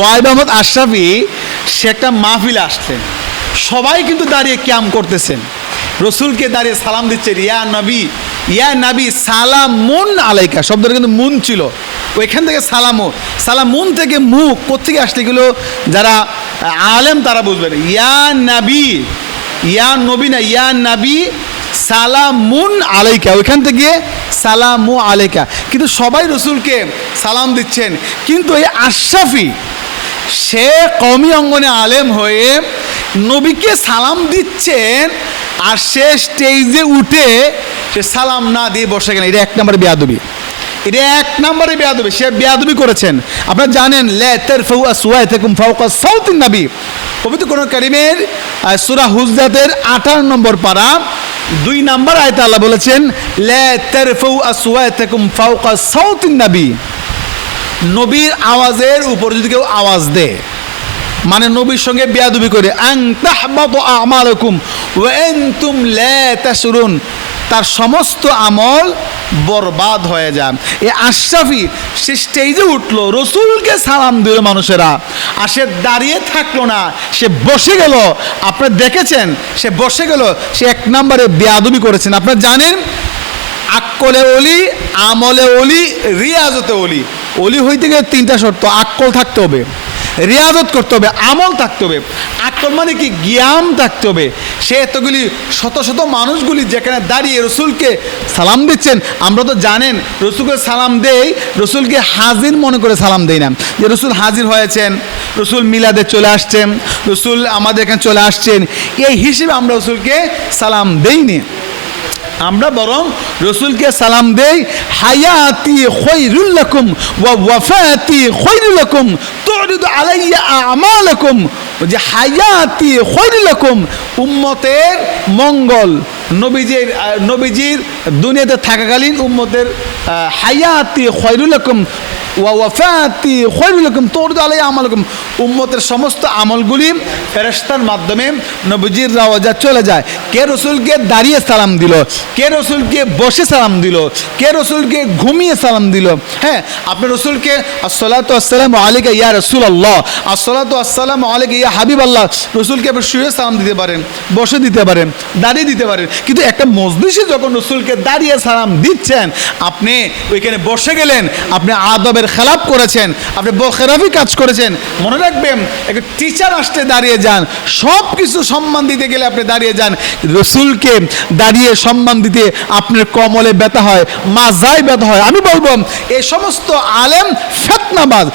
সোয়াইব আহমদ আশরাফি সে একটা মাহফিলে আসছেন সবাই কিন্তু দাঁড়িয়ে ক্যাম করতেছেন। রসুলকে দাঁড়িয়ে সালাম দিচ্ছেন ইয়া নবী ইয়া নবী, সালামুন আলাইকা। শব্দটা কিন্তু মুন ছিল। ওইখান থেকে সালামো, সালামুন থেকে মুখ কোথেকে আসলে এগুলো যারা আলেম তারা বুঝবেন। ইয়া নবী ইয়া নবী না, ইয়া নবী, সালামুন আলাইকা। ওইখান থেকে সালামু আলাইকা। কিন্তু সবাই রসুলকে সালাম দিচ্ছেন। কিন্তু এই আশরাফি সে কমি অঙ্গনে আলেম হয়ে নবীকে সালাম দিচ্ছেন আর সে স্টেজে উঠে সে সালাম না দিয়ে বসে গেলেন। এটা এক নম্বরে বেয়াদবি। এটা এক নম্বরে বেয়াদবি। সে বেয়াদবি করেছেন। আপনারা জানেন লেতের ফৌ আসুয়াই থেকুম ফাউকা সাউতিন নবী। পবিত্র কোন কারিমের সুরা হুজরাতের আঠারো নম্বর পারা, দুই নম্বর আয়তা আল্লাহ বলেছেন লেতের ফৌ আসুয়াই থেকুম ফাউকা সাউতিন নবী। নবীর আওয়াজের উপর যদি কেউ আওয়াজ দেয় মানে নবীর সঙ্গে বেয়াদবি করে, আং তাহবাত আমালকুম ওয়া আনতুম লা তাশরুন তার সমস্ত আমল বরবাদ হয়ে যান। এ আশরাফি সে স্টেজে উঠল, রসুলকে সালাম দিল মানুষেরা। আর সে দাঁড়িয়ে থাকল না, সে বসে গেল। আপনারা দেখেছেন, সে বসে গেল, সে এক নম্বরে বেয়াদুবি করেছেন। আপনারা জানেন, আকলে অলি আমলে অলি রিয়াজতে অলি অলি হইতে গেলে তিনটা শর্ত, আক্কল থাকতে হবে, রিয়াজত করতে হবে, আমল থাকতে হবে। আক্কল মানে কি? জ্ঞান থাকতে হবে। সে এতগুলি শত শত মানুষগুলি যেখানে দাঁড়িয়ে রসুলকে সালাম দিচ্ছেন, আমরা তো জানেন, রসুলকে সালাম দেই, রসুলকে হাজির মনে করে সালাম দেই না। যে রসুল হাজির হয়েছেন, রসুল মিলাদে চলে আসছেন, রসুল আমাদের এখানে চলে আসছেন, এই হিসেবে আমরা রসুলকে সালাম দেইনি। আমরা বরং রসুলকে সালাম দেই, হায়াতি খৈরুল্লাকুম ওয়া ওয়াফাতি খৈরুল্লাকুম তুরিদু আলাইয়া আমালাকুম যে হায়াতি খৈরুল্লাকুম উম্মতের মঙ্গল, নবীজির নবীজির দুনিয়াতে থাকাকালীন উম্মতের হায়াতি খৈরুল্লাকুম ওয়াফাতি খৈরুল্লাকুম তুরিদু আলাইয়া আমালাকুম। উম্মতের সমস্ত আমলগুলি ফেরেশতার মাধ্যমে নবজির রাওয়াজা চলে যায়। কে রসুলকে দাঁড়িয়ে সালাম দিল? কে রসুলকে বসে সালাম দিল? কে রসুলকে ঘুমিয়ে সালাম দিল? হ্যাঁ আপনি রসুলকে আসসালাতু আসসালামু আলাইকা ইয়া রসুল আল্লাহ আসসালাতু আসসালামু আলাইকা ইয়া হাবিব আল্লাহ রসুলকে আপনি শুয়ে সালাম দিতে পারেন, বসে দিতে পারেন, দাঁড়িয়ে দিতে পারেন। কিন্তু একটা মজলিসে যখন রসুলকে দাঁড়িয়ে সালাম দিচ্ছেন, আপনি ওইখানে বসে গেলেন, আপনি আদবের খেলাপ করেছেন, আপনি বখেরাফি কাজ করেছেন, মনে রাখবেন, একটা টিচার আসতে দাঁড়িয়ে যান সব কিছু সম্মান দিতে গেলে আপনি দাঁড়িয়ে যান, রসুলকে দাঁড়িয়ে সম্মান দিতে আপনার কমলে ব্যথা হয়, মাজায় ব্যথা হয়, আমি বলব এই সমস্ত আলেম ফেতনাবাজ।